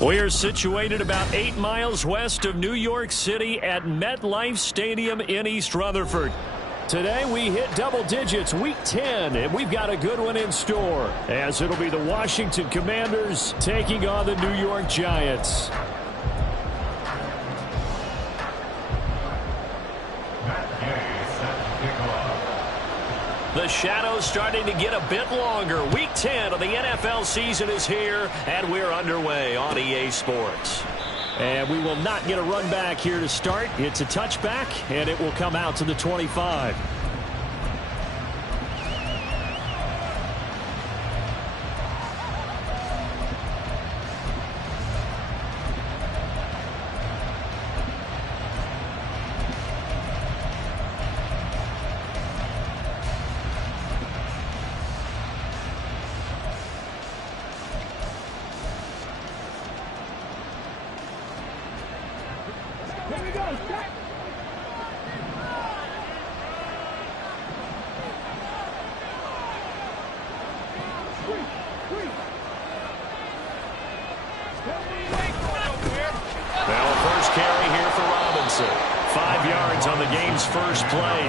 We're situated about 8 miles west of New York City at MetLife Stadium in East Rutherford. Today we hit double digits, week 10, and we've got a good one in store, as it'll be the Washington Commanders taking on the New York Giants. The shadow's starting to get a bit longer. Week 10 of the NFL season is here, and we're underway on EA Sports. And we will not get a run back here to start. It's a touchback, and it will come out to the 25.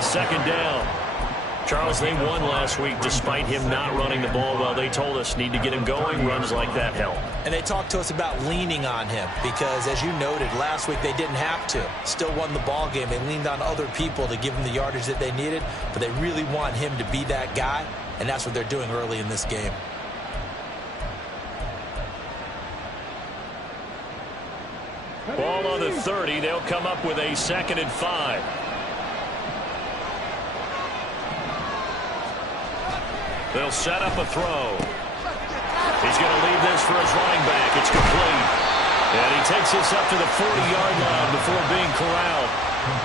Second down. Charles, they won last week despite him not running the ball well. They told us need to get him going. Runs like that help. And they talked to us about leaning on him because, as you noted, last week they didn't have to. Still won the ball game. They leaned on other people to give them the yardage that they needed, but they really want him to be that guy, and that's what they're doing early in this game. Ball on the 30. They'll come up with a 2nd and 5. They'll set up a throw. He's going to leave this for his running back. It's complete. And he takes this up to the 40-yard line before being corralled.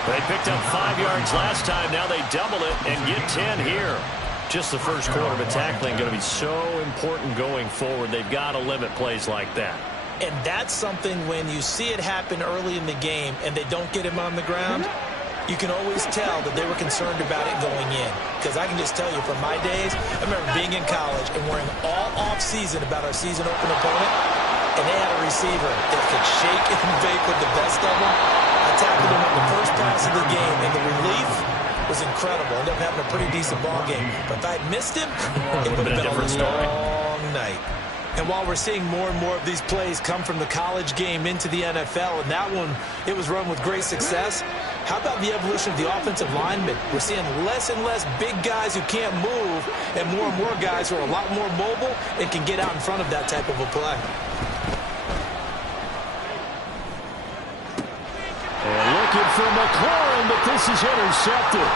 They picked up 5 yards last time. Now they double it and get 10 here. Just the first quarter of tackling going to be so important going forward. They've got to limit plays like that. And that's something when you see it happen early in the game and they don't get him on the ground, you can always tell that they were concerned about it going in. Because I can just tell you from my days, I remember being in college and worrying all off-season about our season-open opponent, and they had a receiver that could shake and bake with the best of them. I tackled him on the first pass of the game, and the relief was incredible. Ended up having a pretty decent ball game. But if I had missed him, it would have been a long night. And while we're seeing more and more of these plays come from the college game into the NFL, and that one, it was run with great success, how about the evolution of the offensive linemen? We're seeing less and less big guys who can't move and more guys who are a lot more mobile and can get out in front of that type of a play. And looking for McLaurin, but this is intercepted.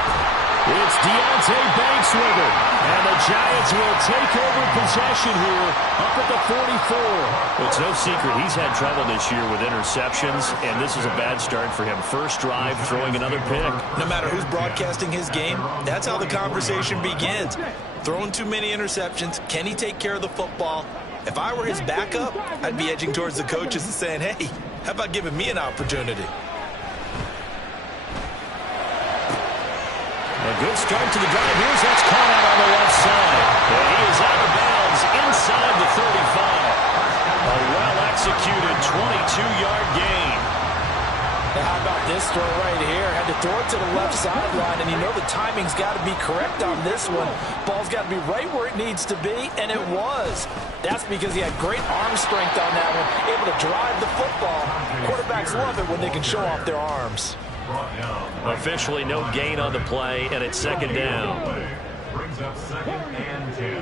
It's Deonte Banks with it. And the Giants will take over possession here up at the 44. Well, it's no secret he's had trouble this year with interceptions, and this is a bad start for him. First drive, throwing another pick. No matter who's broadcasting his game, that's how the conversation begins. Throwing too many interceptions. Can he take care of the football? If I were his backup, I'd be edging towards the coaches and saying, hey, how about giving me an opportunity? A good start to the drive. Here's that's caught out on the left side. And he is out of bounds inside the 35. A well-executed 22-yard gain. Now how about this throw right here? Had to throw it to the left sideline, and you know the timing's got to be correct on this one. Ball's got to be right where it needs to be, and it was. That's because he had great arm strength on that one, able to drive the football. Quarterbacks love it when they can show off their arms. Officially no gain on the play, and it's 2nd down. Brings up 2nd and 10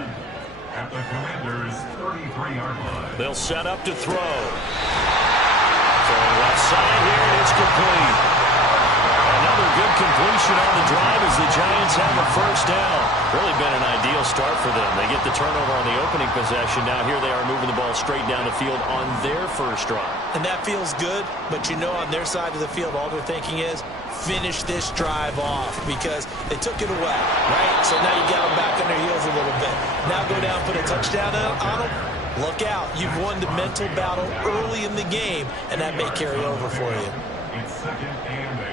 at the Commanders' 33-yard line. They'll set up to throw. Throwing left side here, and it's complete. Another good completion on the drive as the Giants have a first down. Really been an ideal start for them. They get the turnover on the opening possession. Now here they are moving the ball straight down the field on their first drive. And that feels good, but you know on their side of the field all they're thinking is finish this drive off because they took it away, right? So now you got them back on their heels a little bit. Now go down, put a touchdown on them. Look out. You've won the mental battle early in the game, and that may carry over for you. It's 2nd and 8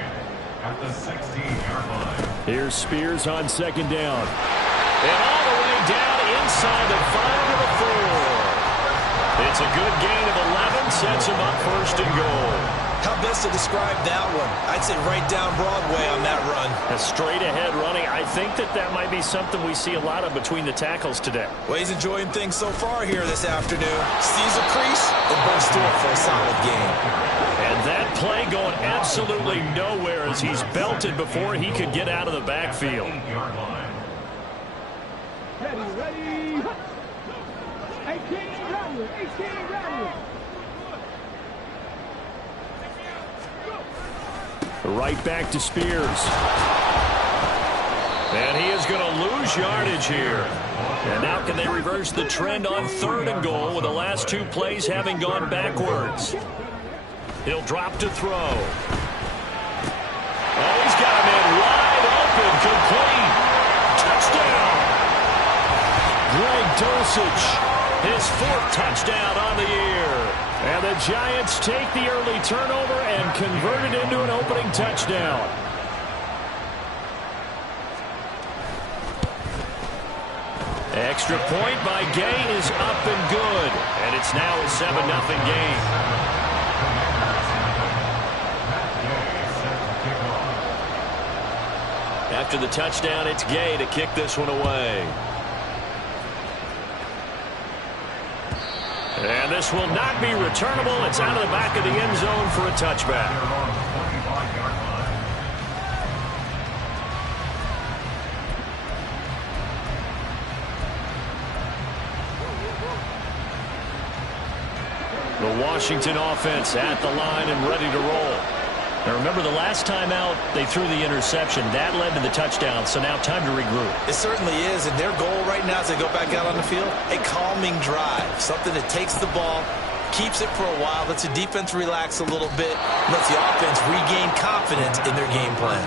at the 16-yard line. Here's Spears on 2nd down. And all the way down inside the 5 to the 4. It's a good gain of 11, sets him up first and goal. How best to describe that one? I'd say right down Broadway on that run. A straight-ahead running. I think that might be something we see a lot of between the tackles today. Well, he's enjoying things so far here this afternoon. Sees a crease and bursts through it for a solid game. And that play going absolutely nowhere as he's belted before he could get out of the backfield. Ready. 18 rally. Right back to Spears. And he is going to lose yardage here. And now can they reverse the trend on 3rd and goal with the last 2 plays having gone backwards? He'll drop to throw. Oh, he's got him in wide open. Complete. Touchdown. Greg Dulcich, his 4th touchdown on the year. And the Giants take the early turnover and convert it into an opening touchdown. Extra point by Gay is up and good. And it's now a 7-0 game. After the touchdown, it's Gay to kick this one away. And this will not be returnable. It's out of the back of the end zone for a touchback. The Washington offense at the line and ready to roll. Now remember, the last time out, they threw the interception. That led to the touchdown, so now time to regroup. It certainly is, and their goal right now as they go back out on the field, a calming drive. Something that takes the ball, keeps it for a while, lets the defense relax a little bit, lets the offense regain confidence in their game plan.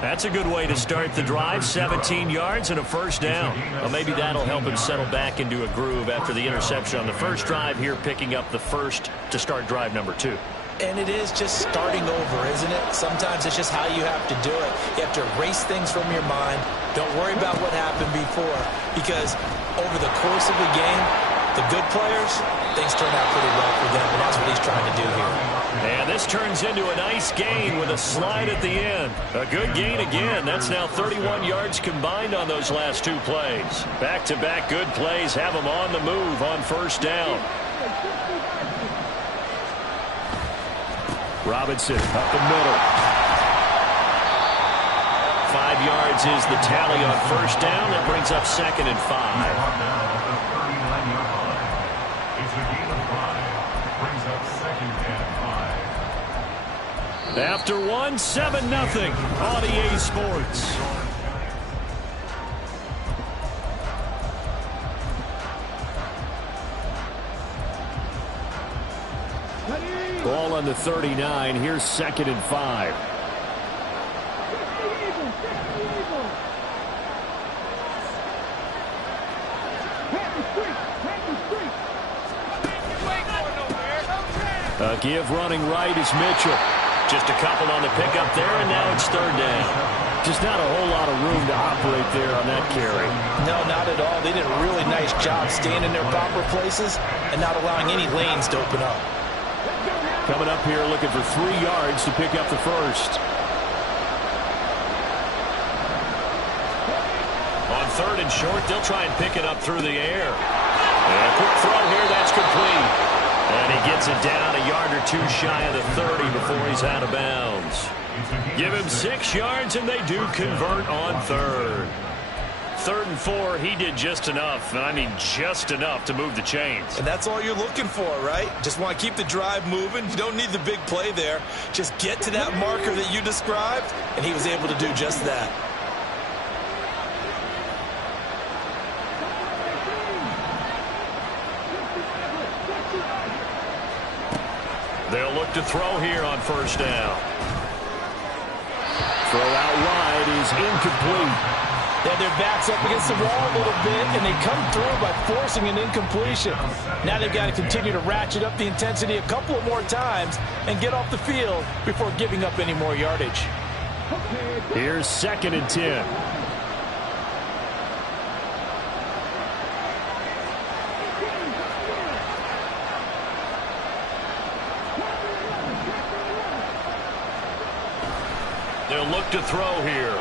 That's a good way to start the drive. 17 yards and a first down. Well, maybe that'll help him settle back into a groove after the interception on the first drive here, picking up the first to start drive number 2. And it is just starting over, isn't it? Sometimes it's just how you have to do it. You have to erase things from your mind. Don't worry about what happened before, because over the course of a game, the good players, things turn out pretty well for them, and that's what he's trying to do here. And this turns into a nice gain with a slide at the end. A good gain again. That's now 31 yards combined on those last 2 plays. Back-to-back good plays have them on the move on first down. Robinson up the middle. 5 yards is the tally on first down. That brings up 2nd and 5. After 1, 7-0 on EA Sports. Ball on the 39. Here's 2nd and 5. A give running right is Mitchell. Just a couple on the pickup there, and now it's 3rd down. Just not a whole lot of room to operate there on that carry. No, not at all. They did a really nice job staying in their proper places and not allowing any lanes to open up. Coming up here looking for 3 yards to pick up the first. On 3rd and short, they'll try and pick it up through the air. And a quick throw here, that's complete. And he gets it down a yard or 2 shy of the 30 before he's out of bounds. Give him 6 yards, and they do convert on 3rd. 3rd and 4, he did just enough, and I mean just enough to move the chains. And that's all you're looking for, right? Just want to keep the drive moving. You don't need the big play there. Just get to that marker that you described, and he was able to do just that. They'll look to throw here on first down. Throw out wide is incomplete. They had their backs up against the wall a little bit, and they come through by forcing an incompletion. Now they've got to continue to ratchet up the intensity a couple of more times and get off the field before giving up any more yardage. Here's 2nd and 10. They'll look to throw here.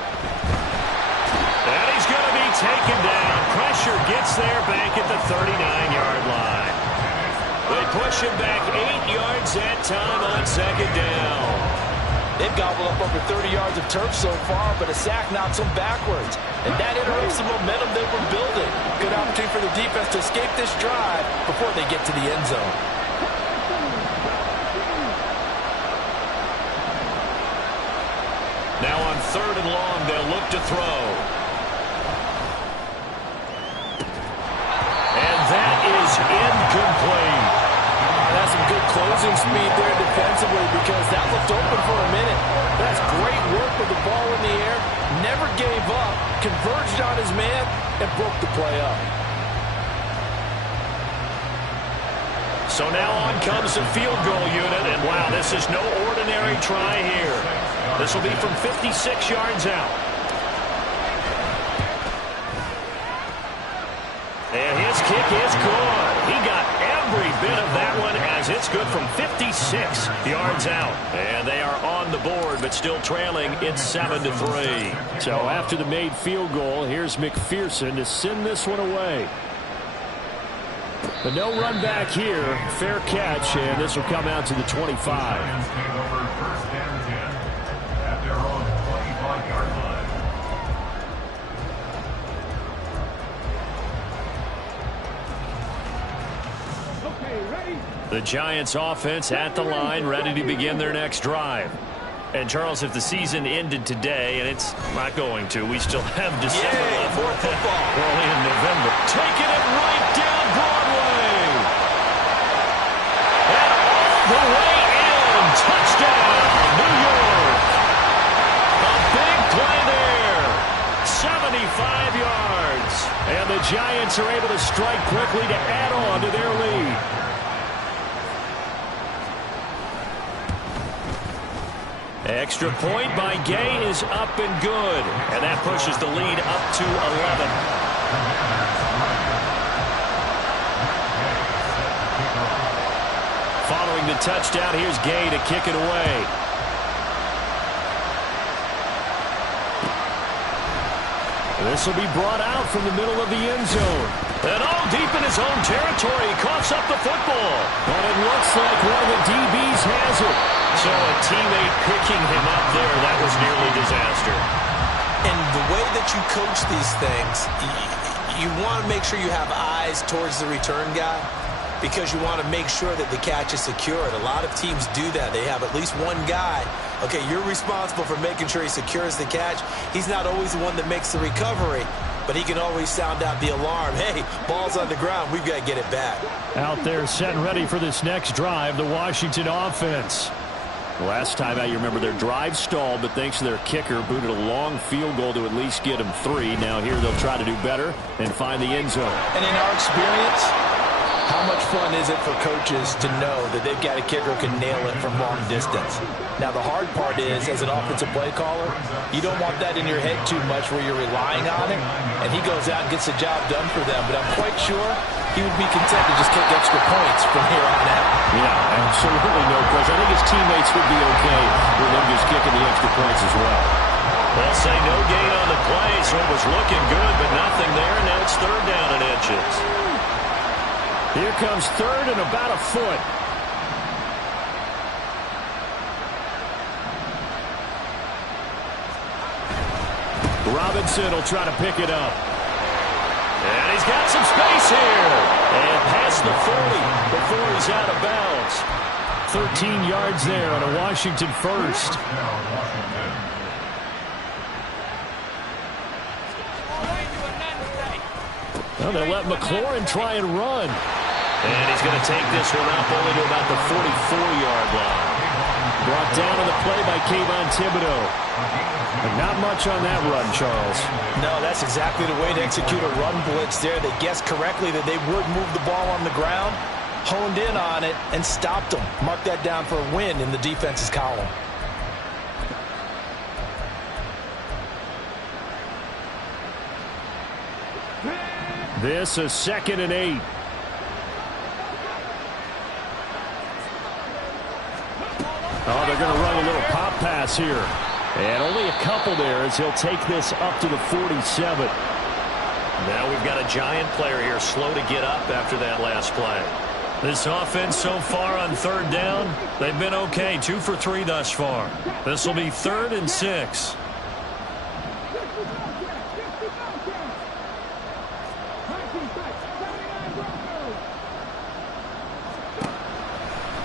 And he's going to be taken down. Pressure gets there back at the 39-yard line. They push him back 8 yards that time on second down. They've gobbled up over 30 yards of turf so far, but a sack knocks them backwards. And that interrupts the momentum they were building. Good opportunity for the defense to escape this drive before they get to the end zone. Now on 3rd and long, they'll look to throw. And that is incomplete. That's some good closing speed there defensively because that looked open for a minute. That's great work with the ball in the air. Never gave up, converged on his man, and broke the play up. So now on comes the field goal unit, and wow, this is no ordinary try here. This will be from 56 yards out. And his kick is good. He got every bit of that one as it's good from 56 yards out. And they are on the board, but still trailing. It's 7-3. So after the made field goal, here's McPherson to send this one away. But no run back here. Fair catch, and this will come out to the 25. The Giants offense at the line, ready to begin their next drive. And Charles, if the season ended today, and it's not going to, we still have December left. More football. Early in November. Taking it right down Broadway. And all the way in. Touchdown, New York. A big play there. 75 yards. And the Giants are able to strike quickly to add on to their lead. Extra point by Gay is up and good. And that pushes the lead up to 11. Following the touchdown, here's Gay to kick it away. This will be brought out from the middle of the end zone. And all deep in his own territory, he coughs up the football. But it looks like one of the DBs has it. So a teammate picking him up there, that was nearly disaster. And the way that you coach these things, you want to make sure you have eyes towards the return guy because you want to make sure that the catch is secured. A lot of teams do that. They have at least one guy. Okay, you're responsible for making sure he secures the catch. He's not always the one that makes the recovery, but he can always sound out the alarm. Hey, ball's on the ground. We've got to get it back. Out there set and ready for this next drive, the Washington offense. Last time out, you remember their drive stalled, but thanks to their kicker, booted a long field goal to at least get them 3. Now here they'll try to do better and find the end zone. And in our experience, how much fun is it for coaches to know that they've got a kicker who can nail it from long distance? Now, the hard part is, as an offensive play caller, you don't want that in your head too much where you're relying on it, and he goes out and gets the job done for them. But I'm quite sure he would be content to just kick extra points from here on out. Yeah, absolutely no question. I think his teammates would be okay with him just kicking the extra points as well. They'll say no gain on the play, so it was looking good, but nothing there, and now it's 3rd down and inches. Here comes 3rd and about a foot. Robinson will try to pick it up. And he's got some space here. And past the 40 before he's out of bounds. 13 yards there on a Washington first. Well, they let McLaurin try and run. And he's going to take this one up only to about the 44-yard line. Brought down on the play by Kayvon Thibodeau. But not much on that run, Charles. No, that's exactly the way to execute a run blitz there. They guessed correctly that they would move the ball on the ground, honed in on it, and stopped them. Mark that down for a win in the defense's column. This is 2nd and 8. Oh, they're going to run a little pop pass here. And only a couple there as he'll take this up to the 47. Now we've got a giant player here slow to get up after that last play. This offense so far on third down, they've been okay. 2 for 3 thus far. This will be 3rd and 6.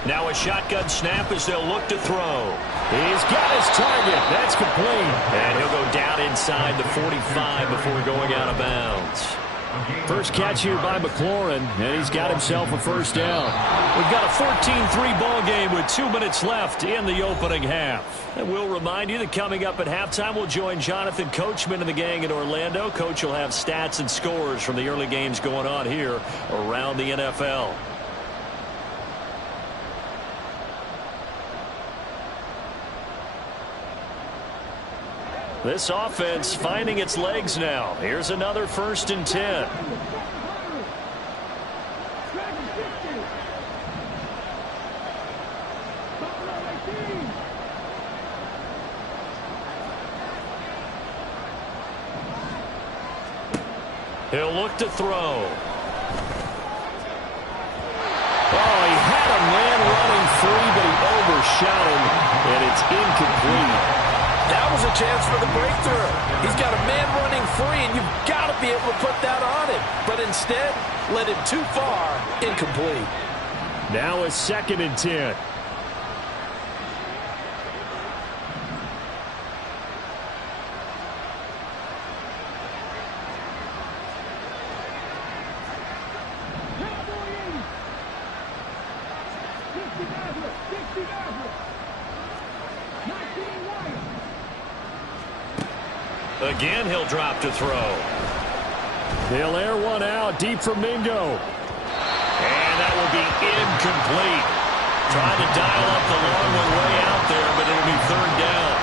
Now a shotgun snap as they'll look to throw. He's got his target. That's complete. And he'll go down inside the 45 before going out of bounds. First catch here by McLaurin, and he's got himself a first down. We've got a 14-3 ball game with 2 minutes left in the opening half. And we'll remind you that coming up at halftime, we'll join Jonathan Coachman and the gang in Orlando. Coach will have stats and scores from the early games going on here around the NFL. This offense finding its legs now. Here's another 1st and 10. He'll look to throw. Oh, he had a man running free, but he overshot him, and it's incomplete. That was a chance for the breakthrough. He's got a man running free, and you've got to be able to put that on him. But instead, led it too far, incomplete. Now a 2nd and 10. Again, he'll drop to throw. They'll air one out deep for Mingo. And that will be incomplete. Trying to dial up the long one way out there, but it'll be 3rd down.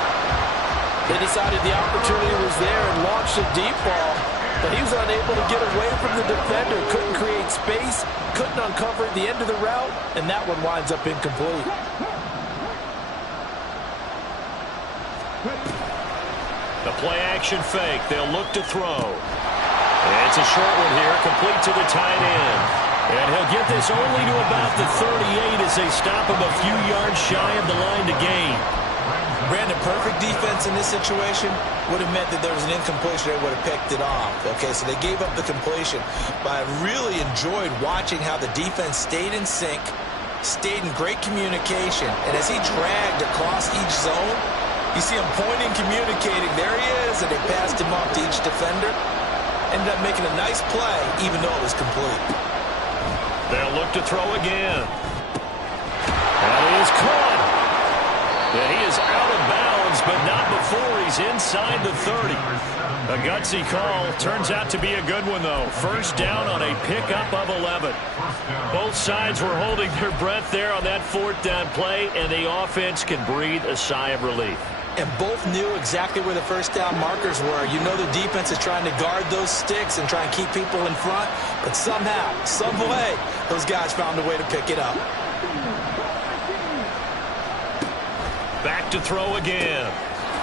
They decided the opportunity was there and launched a deep ball, but he was unable to get away from the defender. Couldn't create space, couldn't uncover the end of the route, and that one winds up incomplete. The play-action fake. They'll look to throw. And it's a short one here, complete to the tight end. And he'll get this only to about the 38 as they stop him a few yards shy of the line to gain. Brandon, perfect defense in this situation would have meant that there was an incompletion. They would have picked it off. Okay, so they gave up the completion. But I really enjoyed watching how the defense stayed in sync, stayed in great communication. And as he dragged across each zone, you see him pointing, communicating. There he is, and they passed him off to each defender. Ended up making a nice play, even though it was complete. They'll look to throw again. And he is caught. And he is out of bounds, but not before he's inside the 30. A gutsy call. Turns out to be a good one, though. First down on a pickup of 11. Both sides were holding their breath there on that 4th down play, and the offense can breathe a sigh of relief. And both knew exactly where the first down markers were. You know the defense is trying to guard those sticks and try and keep people in front. But somehow, some way, those guys found a way to pick it up. Back to throw again.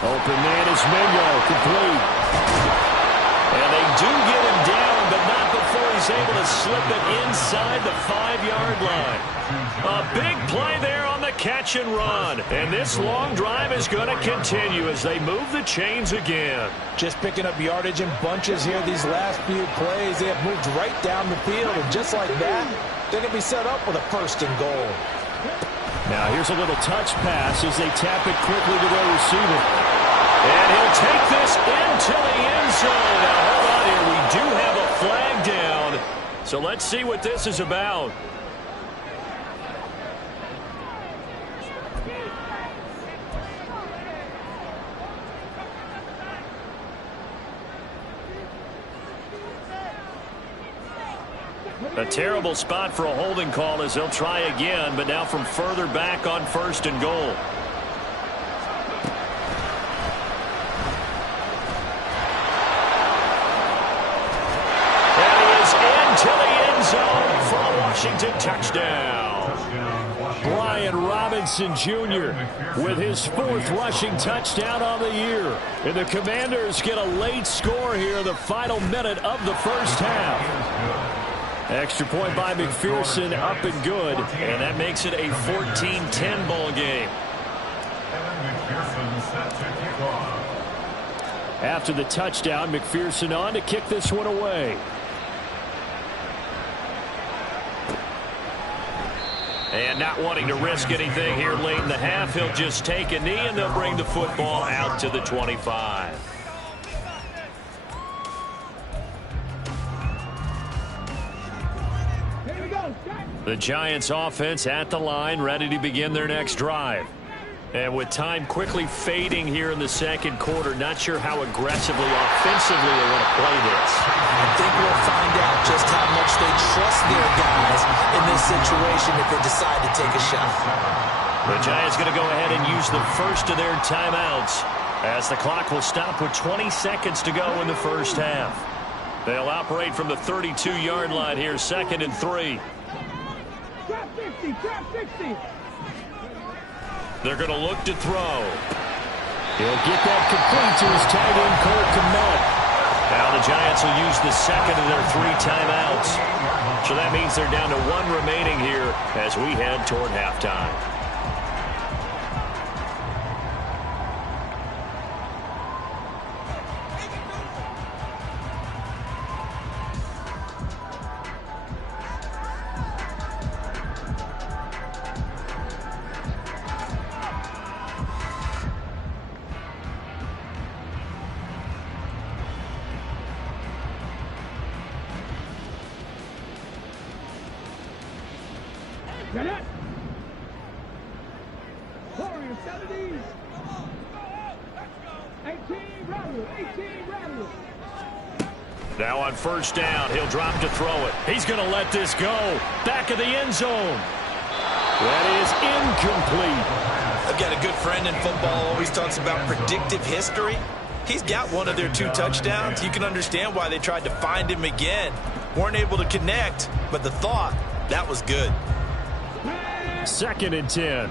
Open man is Mingo, complete. And they do get him down, but not before he's able to slip it inside the 5-yard line. A big play there on the catch and run. And this long drive is going to continue as they move the chains again. Just picking up yardage in bunches here these last few plays. They have moved right down the field, and just like that, they're going to be set up with a 1st and goal. Now here's a little touch pass as they tap it quickly to their receiver. And he'll take this into the end zone. Now hold on here. We do have a flag down. So let's see what this is about. A terrible spot for a holding call as they'll try again, but now from further back on 1st and goal. And he is into the end zone for a Washington touchdown. Brian Robinson McPherson Jr. with his 4th rushing touchdown on the year. And the Commanders get a late score here in the final minute of the first half. Extra point by McPherson, up and good. And that makes it a 14-10 ball game. After the touchdown, McPherson on to kick this one away. And not wanting to risk anything here late in the half, he'll just take a knee and they'll bring the football out to the 25. The Giants offense at the line, ready to begin their next drive. And with time quickly fading here in the second quarter, not sure how aggressively, offensively they want to play this. I think we'll find out just how much they trust their guys in this situation if they decide to take a shot. The Giants going to go ahead and use the first of their timeouts as the clock will stop with 20 seconds to go in the first half. They'll operate from the 32-yard line here, 2nd and 3. Trap 60, trap 60. They're going to look to throw. He'll get that complete to his tight end, Cole Kmet. Now the Giants will use the second of their 3 timeouts. So that means they're down to 1 remaining here as we head toward halftime. Get it. Warriors 70. 18 Rattle. 18 Rattle. Now on first down, he'll drop to throw it. He's going to let this go. Back of the end zone. That is incomplete. I've got a good friend in football, always talks about predictive history. He's got one of their 2 touchdowns. You can understand why they tried to find him again. Weren't able to connect, but the thought, that was good. 2nd and 10.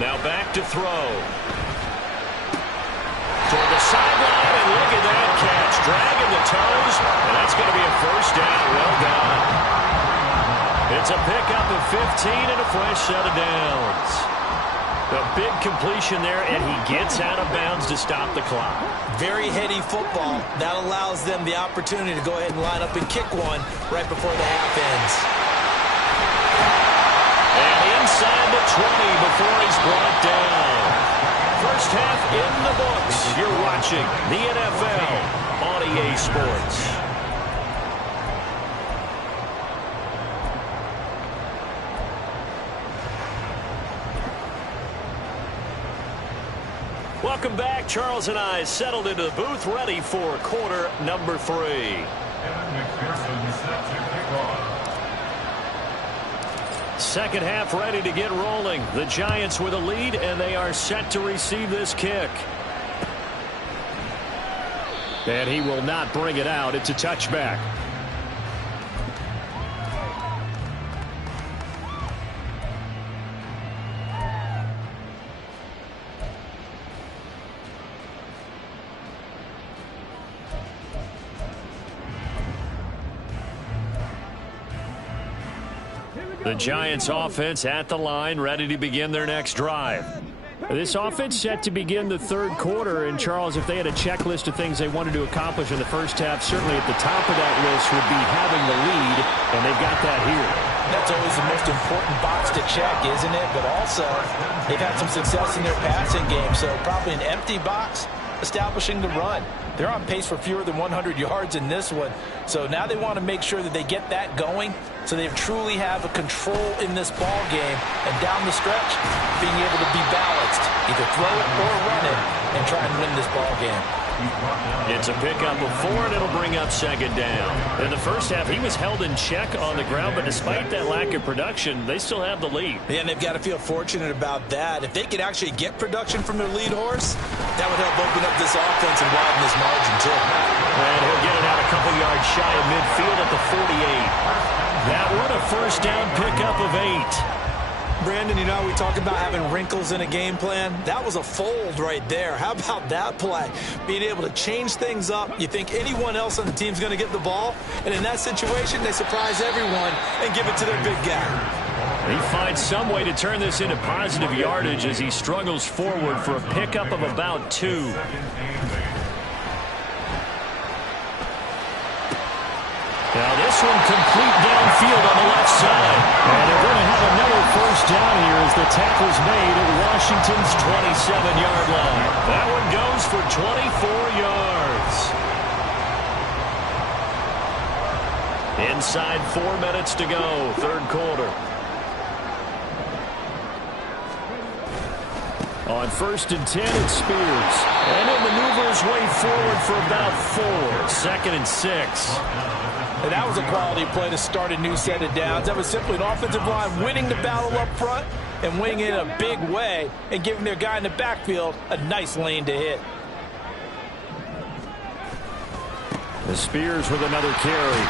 Now back to throw. Toward the sideline, and look at that catch. Dragging the toes, and that's going to be a first down. Well done. It's a pickup of 15 and a fresh set of downs. A big completion there, and he gets out of bounds to stop the clock. Very heady football. That allows them the opportunity to go ahead and line up and kick one right before the half ends. And inside the 20 before he's brought down. First half in the books. You're watching the NFL on EA Sports. Welcome back. Charles and I settled into the booth, ready for quarter number 3. Second half ready to get rolling. The Giants with a lead, and they are set to receive this kick. And he will not bring it out. It's a touchback. The Giants offense at the line, ready to begin their next drive. This offense set to begin the 3rd quarter. And, Charles, if they had a checklist of things they wanted to accomplish in the first half, certainly at the top of that list would be having the lead, and they've got that here. That's always the most important box to check, isn't it? But also, they've had some success in their passing game, so probably an empty box establishing the run. They're on pace for fewer than 100 yards in this one. So now they want to make sure that they get that going so they truly have a control in this ball game. And down the stretch, being able to be balanced, either throw it or run it, and try and win this ball game. It's a pickup of 4, and it'll bring up 2nd down. In the first half, he was held in check on the ground, but despite that lack of production, they still have the lead. Yeah, and they've got to feel fortunate about that. If they could actually get production from their lead horse, that would help open up this offense and widen this margin, too. And he'll get it out a couple yards shy of midfield at the 48. That one a first down pickup of 8. Brandon, you know, we talk about having wrinkles in a game plan. That was a fold right there. How about that play? Being able to change things up. You think anyone else on the team's going to get the ball, and in that situation, they surprise everyone and give it to their big guy. He finds some way to turn this into positive yardage as he struggles forward for a pickup of about 2. Now this one complete downfield on the left side. And they're going to have another first down here as the tackle's made at Washington's 27-yard line. That one goes for 24 yards. Inside 4 minutes to go, third quarter. On 1st and 10, it's Spears. And it maneuvers way forward for about 4. 2nd and 6. And that was a quality play to start a new set of downs. That was simply an offensive line winning the battle up front and winning it in a big way and giving their guy in the backfield a nice lane to hit. The Spears with another carry.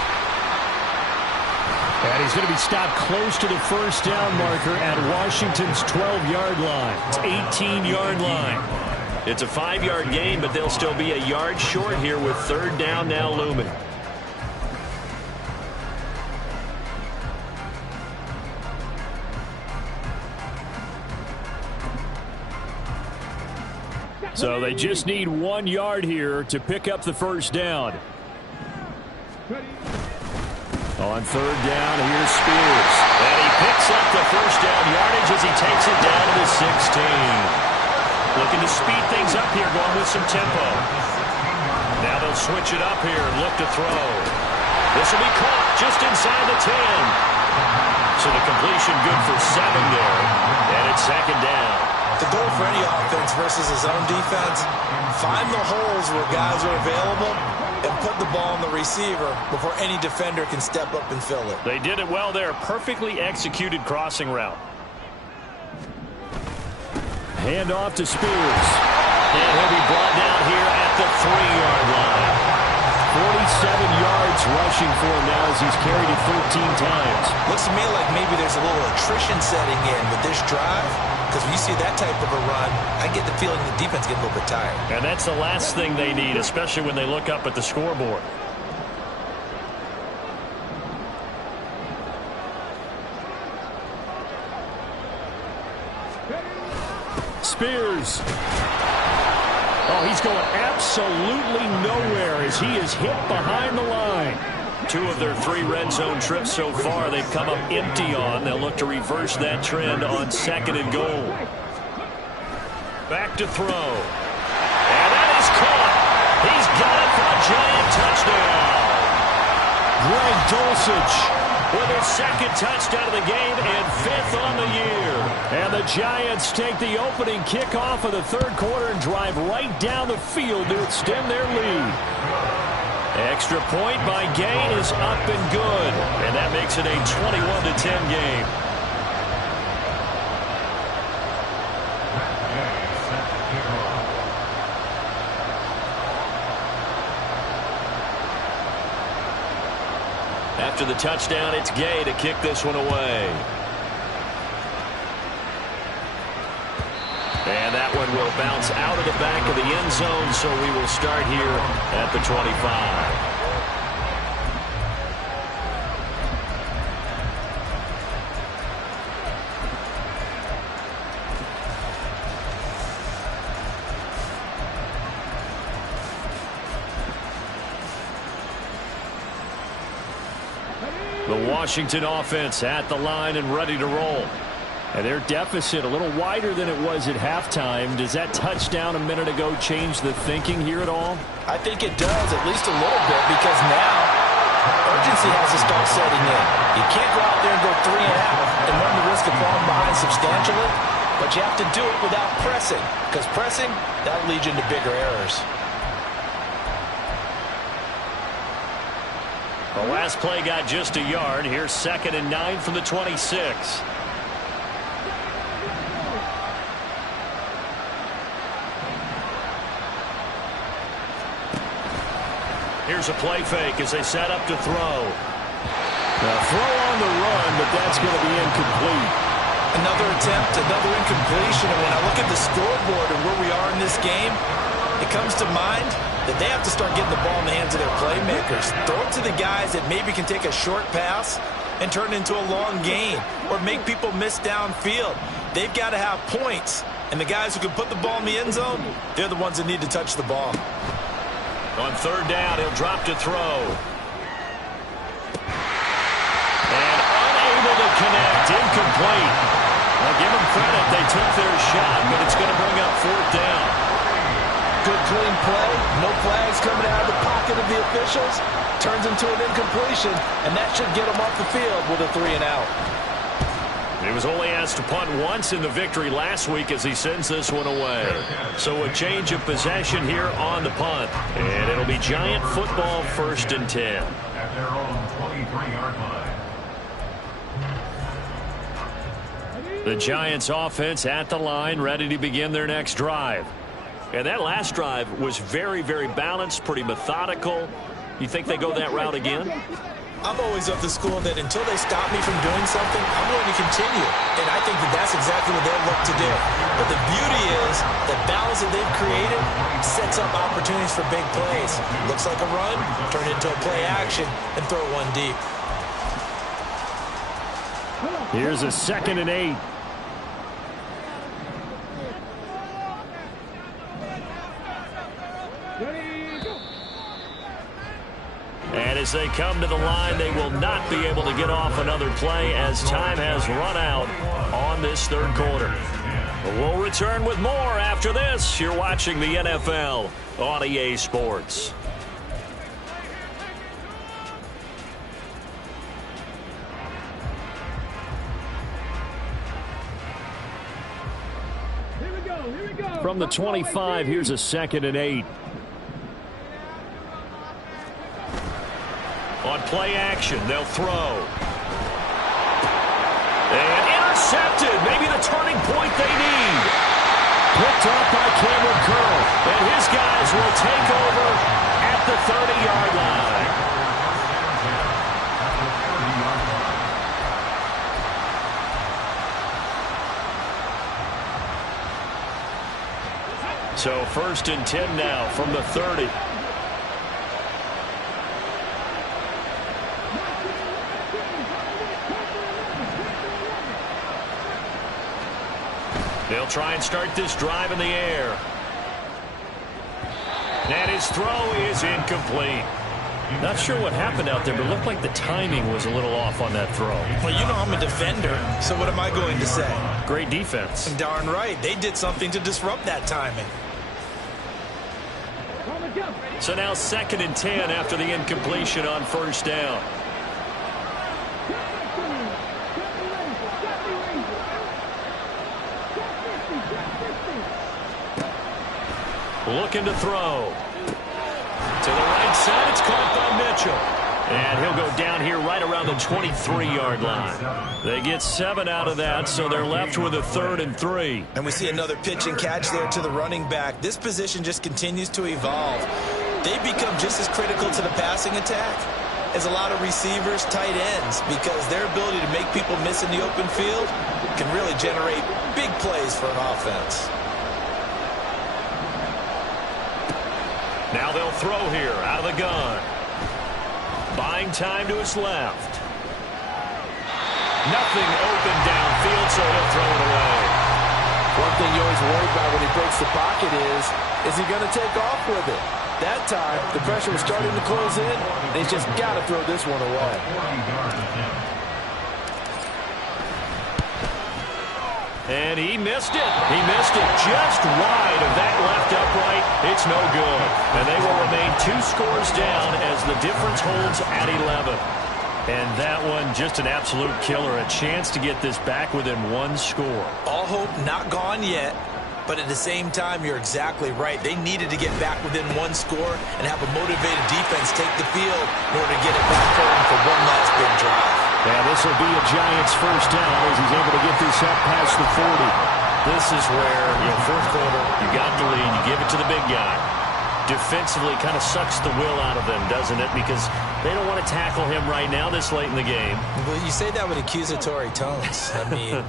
And he's going to be stopped close to the first down marker at Washington's 12-yard line. It's 18-yard line. It's a 5-yard gain, but they'll still be a yard short here with third down now looming. So they just need 1 yard here to pick up the first down. On third down, here's Spears. And he picks up the first down yardage as he takes it down to the 16. Looking to speed things up here, going with some tempo. Now they'll switch it up here and look to throw. This will be caught just inside the 10. So the completion good for 7 there. And it's second down. The goal for any offense versus his own defense, find the holes where guys are available and put the ball on the receiver before any defender can step up and fill it. They did it well there. Perfectly executed crossing route. Hand off to Spears. And he'll be brought down here at the 3-yard line. 47 yards rushing for him now as he's carried it 13 times. Looks to me like maybe there's a little attrition setting in with this drive, because when you see that type of a run, I get the feeling the defense gets a little bit tired. And that's the last thing they need, especially when they look up at the scoreboard. Spears. Oh, he's going absolutely nowhere as he is hit behind the line. 2 of their 3 red zone trips so far they've come up empty on. They'll look to reverse that trend on 2nd and goal. Back to throw. And that is caught. He's got it for a giant touchdown. Greg Dulcich with his 2nd touchdown of the game and 5th on the year. And the Giants take the opening kickoff of the third quarter and drive right down the field to extend their lead. Extra point by Gay is up and good. And that makes it a 21-10 game. After the touchdown, it's Gay to kick this one away. And that one will bounce out of the back of the end zone, so we will start here at the 25. The Washington offense at the line and ready to roll. And their deficit a little wider than it was at halftime. Does that touchdown a minute ago change the thinking here at all? I think it does, at least a little bit, because now urgency has to start setting in. You can't go out there and go 3 and out and run the risk of falling behind substantially, but you have to do it without pressing, because pressing, that leads you into bigger errors. The last play got just a yard. Here's 2nd and 9 from the 26. Here's a play fake as they set up to throw. The throw on the run, but that's going to be incomplete. Another attempt, another incompletion. And when I look at the scoreboard and where we are in this game, it comes to mind that they have to start getting the ball in the hands of their playmakers. Throw it to the guys that maybe can take a short pass and turn it into a long gain or make people miss downfield. They've got to have points. And the guys who can put the ball in the end zone, they're the ones that need to touch the ball. On third down, he'll drop to throw. And unable to connect, incomplete. I'll give them credit. They took their shot, but it's going to bring up fourth down. Good clean play. No flags coming out of the pocket of the officials. Turns into an incompletion, and that should get them off the field with a 3-and-out. He was only asked to punt once in the victory last week as he sends this one away. So a change of possession here on the punt. And it'll be Giant football, 1st and 10. At their own 23-yard line. The Giants offense at the line, ready to begin their next drive. And that last drive was very, very balanced, pretty methodical. You think they go that route again? I'm always of the school that until they stop me from doing something, I'm going to continue. And I think that that's exactly what they'll look to do. But the beauty is the balance that they've created sets up opportunities for big plays. Looks like a run, turn it into a play action, and throw one deep. Here's a 2nd and 8. And as they come to the line, they will not be able to get off another play as time has run out on this third quarter. We'll return with more after this. You're watching the NFL on EA Sports. Here we go. From the 25, here's a 2nd and 8. On play action, they'll throw. And intercepted. Maybe the turning point they need. Picked up by Cameron Curl. And his guys will take over at the 30-yard line. So 1st and 10 now from the 30. They'll try and start this drive in the air. And his throw is incomplete. Not sure what happened out there, but it looked like the timing was a little off on that throw. Well, you know I'm a defender, so what am I going to say? Great defense. Darn right. They did something to disrupt that timing. So now 2nd and 10 after the incompletion on 1st down. Looking to throw. To the right side, it's caught by Mitchell. And he'll go down here right around the 23-yard line. They get 7 out of that, so they're left with a 3rd and 3. And we see another pitch and catch there to the running back. This position just continues to evolve. They become just as critical to the passing attack as a lot of receivers, tight ends, because their ability to make people miss in the open field can really generate big plays for an offense. Now they'll throw here out of the gun. Buying time to his left. Nothing open downfield, so he'll throw it away. One thing you always worry about when he breaks the pocket is he going to take off with it? That time, the pressure was starting to close in, and he's just got to throw this one away. And he missed it. He missed it just wide of that left upright. It's no good. And they will remain 2 scores down as the difference holds at 11. And that one, just an absolute killer. A chance to get this back within 1 score. All hope not gone yet, but at the same time, you're exactly right. They needed to get back within 1 score and have a motivated defense take the field in order to get it back home for one last big drive. Yeah, this will be a Giants 1st down as he's able to get this up past the 40. This is where, 4th quarter, you got the lead, you give it to the big guy. defensively kind of sucks the will out of them, doesn't it? Because they don't want to tackle him right now this late in the game. Well, you say that with accusatory tones. I mean,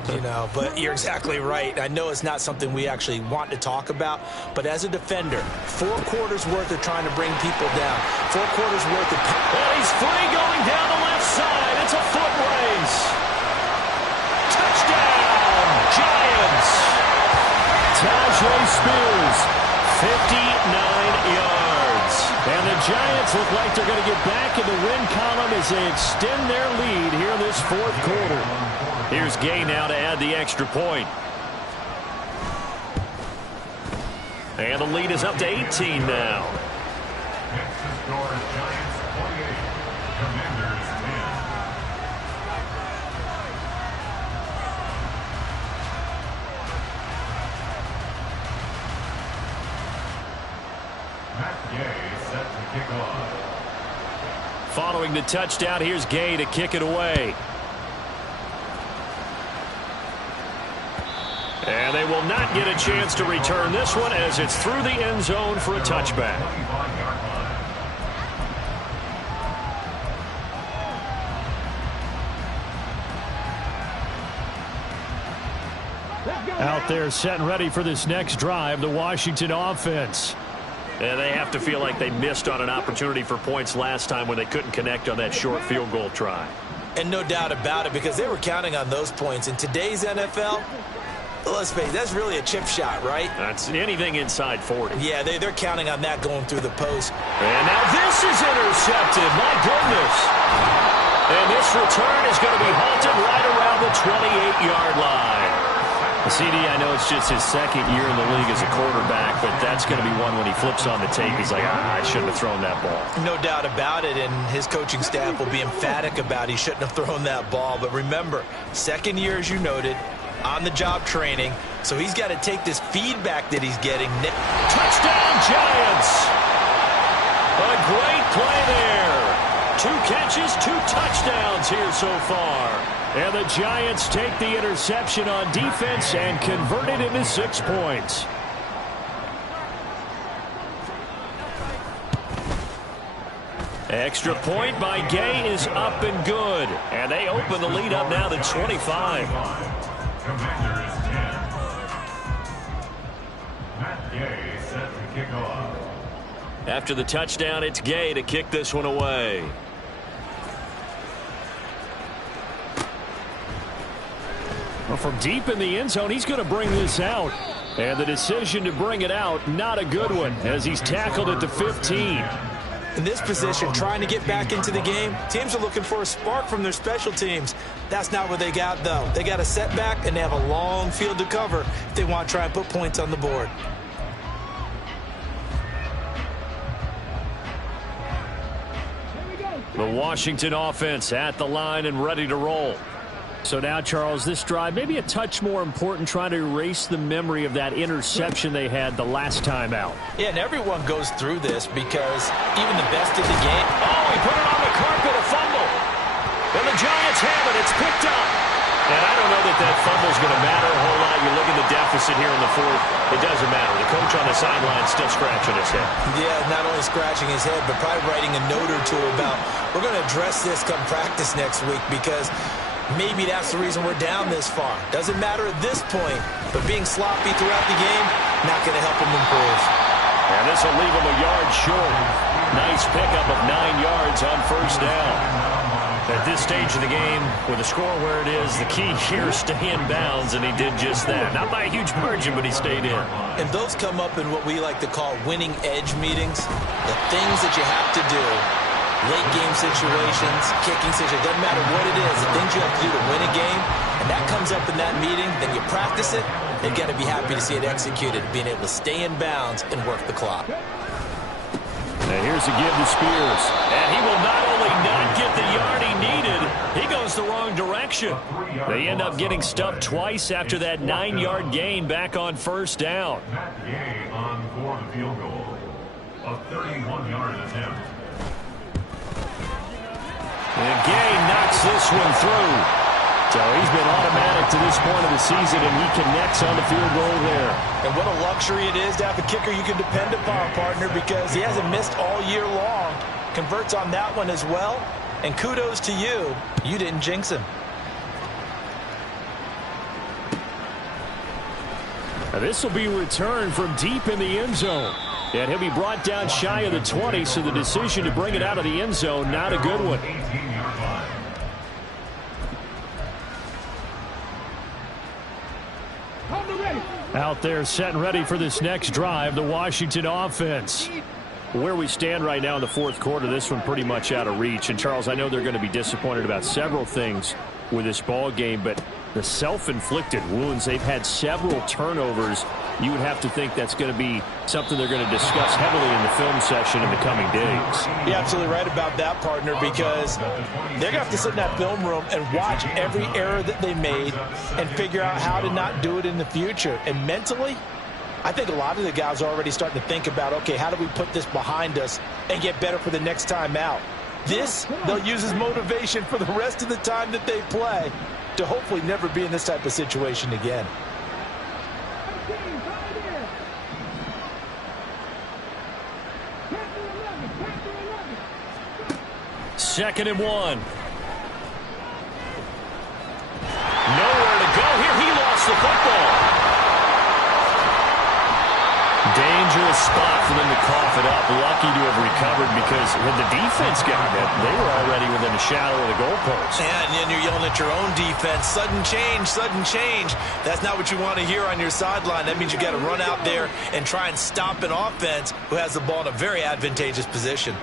but you're exactly right. I know it's not something we actually want to talk about, but as a defender, 4 quarters worth of trying to bring people down, 4 quarters worth of... And he's free going down the left side. It's a foot race. Touchdown, Giants. Tyjae Spears, 59 yards. And the Giants look like they're going to get back in the win column as they extend their lead here in this 4th quarter. Here's Gay now to add the extra point. And the lead is up to 18 now. Next to score is Giants 28, Commanders 10. Matt Gay set to kick off. Following the touchdown, here's Gay to kick it away. And they will not get a chance to return this one as it's through the end zone for a touchback. 25-yard line. Out there set and ready for this next drive, the Washington offense. And they have to feel like they missed on an opportunity for points last time when they couldn't connect on that short field goal try. And no doubt about it, because they were counting on those points. In today's NFL, let's face it, that's really a chip shot, right? That's anything inside 40. Yeah, they're counting on that going through the post. And now this is intercepted. My goodness. And this return is going to be halted right around the 28-yard line. CD, I know it's just his 2nd year in the league as a quarterback, but that's going to be one when he flips on the tape. He's like, I shouldn't have thrown that ball. No doubt about it, and his coaching staff will be emphatic about he shouldn't have thrown that ball. But remember, 2nd year, as you noted, on-the-job training, so he's got to take this feedback that he's getting. Touchdown, Giants! A great play there. 2 catches, 2 touchdowns here so far. And the Giants take the interception on defense and convert it into 6 points. Extra point by Gay is up and good. And they open the lead up now to 25. Commanders 10. Matt Gay set to kick off. After the touchdown, it's Gay to kick this one away. Well, from deep in the end zone, he's going to bring this out. And the decision to bring it out, not a good one, as he's tackled at the 15. In this position, trying to get back into the game, teams are looking for a spark from their special teams. That's not what they got, though. They got a setback, and they have a long field to cover if they want to try and put points on the board. The Washington offense at the line and ready to roll. So now, Charles, this drive maybe a touch more important, trying to erase the memory of that interception they had the last time out. Yeah, and everyone goes through this because even the best of the game. Oh, he put it on the carpet, a fumble. And the Giants have it. It's picked up. And I don't know that fumble's going to matter a whole lot. You look at the deficit here in the 4th. It doesn't matter. The coach on the sideline still scratching his head. Yeah, not only scratching his head, but probably writing a note or two about, we're going to address this come practice next week because maybe that's the reason we're down this far. Doesn't matter at this point, but being sloppy throughout the game, not going to help him improve. And this will leave him a yard short. Nice pickup of 9 yards on 1st down. At this stage of the game, with the score where it is, the key here is stay in bounds, and he did just that. Not by a huge margin, but he stayed in. And those come up in what we like to call winning edge meetings. The things that you have to do, late game situations, kicking situations, doesn't matter what it is, the things you have to do to win a game, and that comes up in that meeting, then you practice it, they've got to be happy to see it executed, being able to stay in bounds and work the clock. And here's a give to Spears. And he will not only not get the yard he needed, he goes the wrong direction. They end up getting stuffed twice after that 9-yard gain back on 1st down. Matt Gay on for the field goal. A 31-yard attempt. And Gay knocks this one through. So he's been automatic to this point of the season, and he connects on the field goal there. And what a luxury it is to have a kicker you can depend upon, partner, because he hasn't missed all year long. Converts on that one as well. And kudos to you. You didn't jinx him. Now this will be returned from deep in the end zone. And he'll be brought down shy of the 20, so the decision to bring it out of the end zone, not a good one. 18-yard line. Out there set and ready for this next drive, the Washington offense. Where we stand right now in the fourth quarter, this one pretty much out of reach. And, Charles, I know they're going to be disappointed about several things with this ball game, but the self-inflicted wounds, they've had several turnovers. You would have to think that's going to be something they're going to discuss heavily in the film session in the coming days. You're absolutely right about that, partner, because they're going to have to sit in that film room and watch every error that they made and figure out how to not do it in the future. And mentally, I think a lot of the guys are already starting to think about, okay, how do we put this behind us and get better for the next time out? This, they'll use as motivation for the rest of the time that they play to hopefully never be in this type of situation again. Second and 1. Nowhere to go here. He lost the football. Dangerous spot for them to cough it up. Lucky to have recovered, because when the defense got it, they were already within a shadow of the goalpost. Yeah, and then you're yelling at your own defense. Sudden change, sudden change. That's not what you want to hear on your sideline. That means you got to run out there and try and stop an offense who has the ball in a very advantageous position.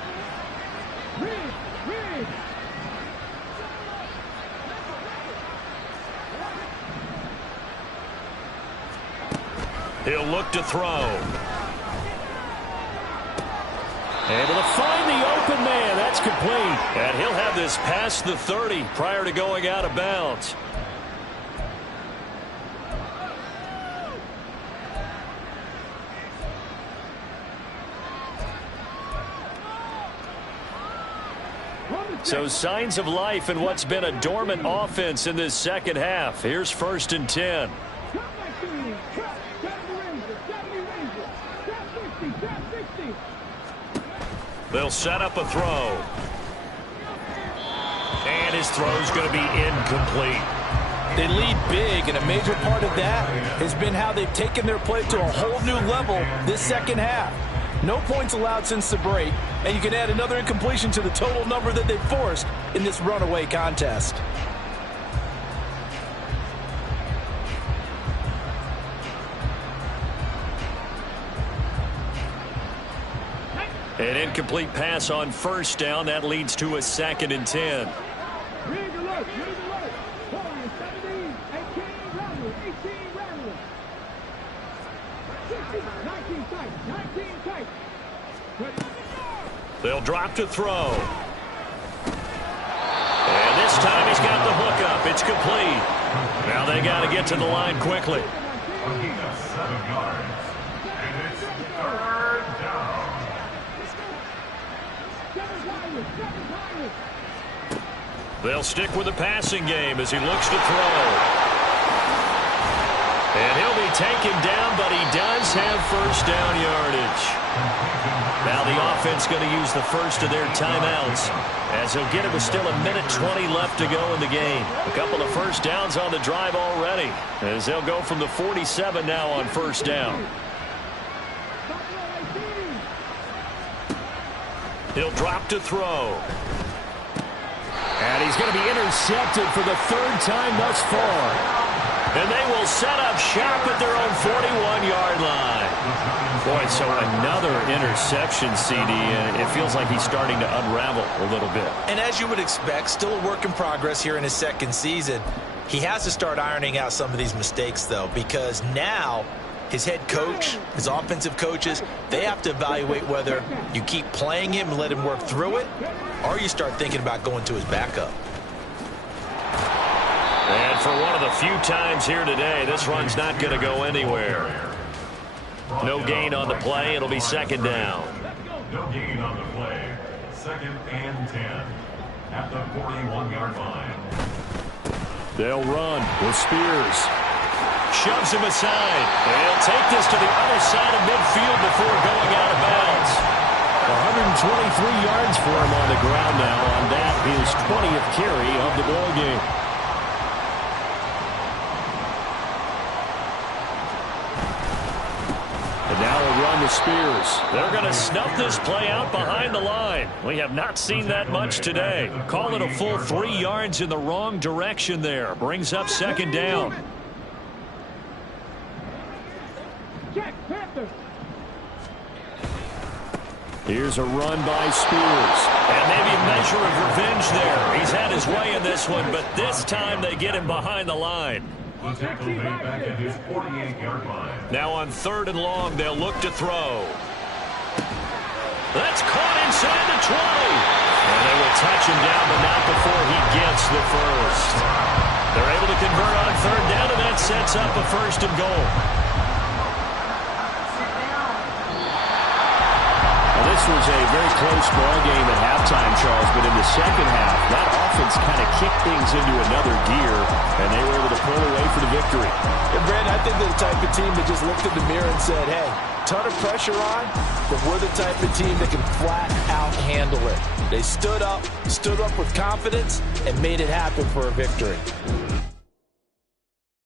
He'll look to throw. Able to find the open man. That's complete. And he'll have this past the 30 prior to going out of bounds. So signs of life in what's been a dormant offense in this second half. Here's 1st and 10. They'll set up a throw. And his throw's going to be incomplete. They lead big, and a major part of that has been how they've taken their play to a whole new level this second half. No points allowed since the break, and you can add another incompletion to the total number that they've forced in this runaway contest. An incomplete pass on 1st down. That leads to a 2nd and 10. They'll drop to throw. And this time he's got the hook up. It's complete. Now they got to get to the line quickly. He got 7 yards. And it's 3rd down. They'll stick with the passing game as he looks to throw. And he'll be taken down, but he does have 1st down yardage. Now the offense going to use the first of their timeouts, as he'll get it with still 1:20 left to go in the game. A couple of 1st downs on the drive already, as they'll go from the 47 now on 1st down. He'll drop to throw. And he's going to be intercepted for the 3rd time thus far. And they will set up shop at their own 41-yard line. Boy, so another interception, CD, and it feels like he's starting to unravel a little bit. And as you would expect, still a work in progress here in his 2nd season. He has to start ironing out some of these mistakes, though, because now his head coach, his offensive coaches, they have to evaluate whether you keep playing him and let him work through it, or you start thinking about going to his backup. And for one of the few times here today, this run's not going to go anywhere. No gain on the play. It'll be 2nd down. No gain on the play. 2nd and 10 at the 41-yard line. They'll run with Spears. Shoves him aside. They'll take this to the other side of midfield before going out of bounds. 123 yards for him on the ground now on that, his 20th carry of the ball game. And now a run to Spears. They're going to snuff this play out behind the line. We have not seen that much today. Call it a full 3 yards in the wrong direction there. Brings up second down. Check, Panthers. Here's a run by Spears. And maybe a measure of revenge there. He's had his way in this one, but this time they get him behind the line. The tackle made back at his 48-yard line. Now on 3rd and long, they'll look to throw. That's caught inside the 20. And they will touch him down, but not before he gets the first. They're able to convert on 3rd down, and that sets up a 1st and goal. This was a very close ball game at halftime, Charles, but in the second half, that offense kind of kicked things into another gear, and they were able to pull away for the victory. And, Brandon, I think they're the type of team that just looked in the mirror and said, hey, ton of pressure on, but we're the type of team that can flat out handle it. They stood up with confidence, and made it happen for a victory.